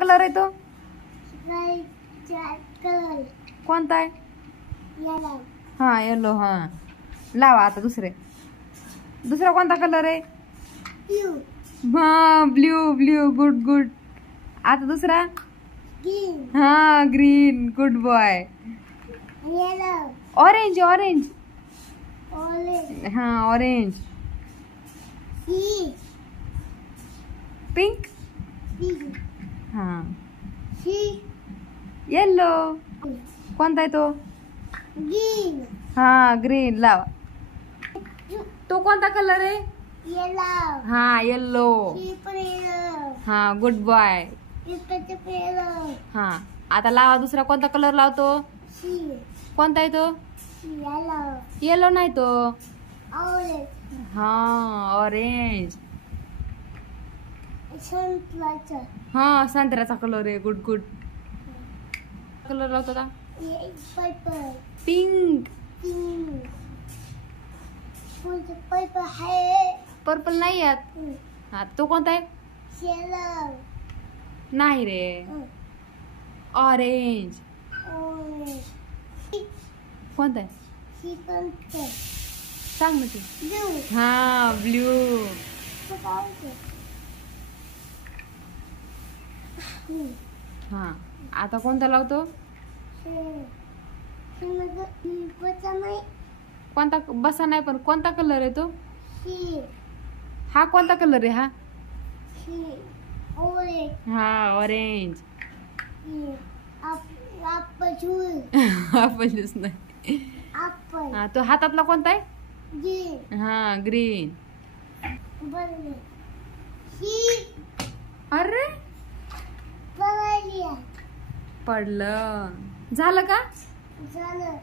Colour आहे तो? Colour कोणता आहे? येलो. हा येलो. हा लावा आता दुसरा कोणता कलर आहे? ब्लू. हा ब्ल्यू ब्ल्यू. Good good. आता दुसरा? ग्रीन. हा green. Good boy. Yellow. Orange orange. Orange. हा ऑरेंज. सी. पिंक. पिंक. हा सी. येलो. कोणता आहे तो? ग्रीन. हा ग्रीन. लावा. तो कोणता कलर आहे? येलो. हा येल्लो. सी पण येलो. हा गुड बॉय. इकडे पण येलो. हा आता लावा दुसरा कोणता कलर लावतो? सी. कोणता आहे तो? येलो. येलो नाही तो. ऑरेंज. हा ऑरेंज. संत्र्याचा. हा संत्र्याचा कलर आहे. Good good. कलर लावतो का? पर्पल. पिंक. पिंक. कोणतं पर्पल आहे? पर्पल नाही यात. हा तो कोणता आहे? येलो. नाही रे. ऑरेंज. ऑरेंज. कोणता आहे? सी कोणतं? सांग ना तू. ब्लू. हा ब्ल्यू. हा आता कोणता लावतो? कोणता बसा नाही पण कोणता कलर आहे तो? हा कोणता कलर आहे? हा ऑरेंज. आपलच नाही. हा तो हातातला कोणता आहे? हा ग्रीन. अरे पडलं. झालं का? झालं.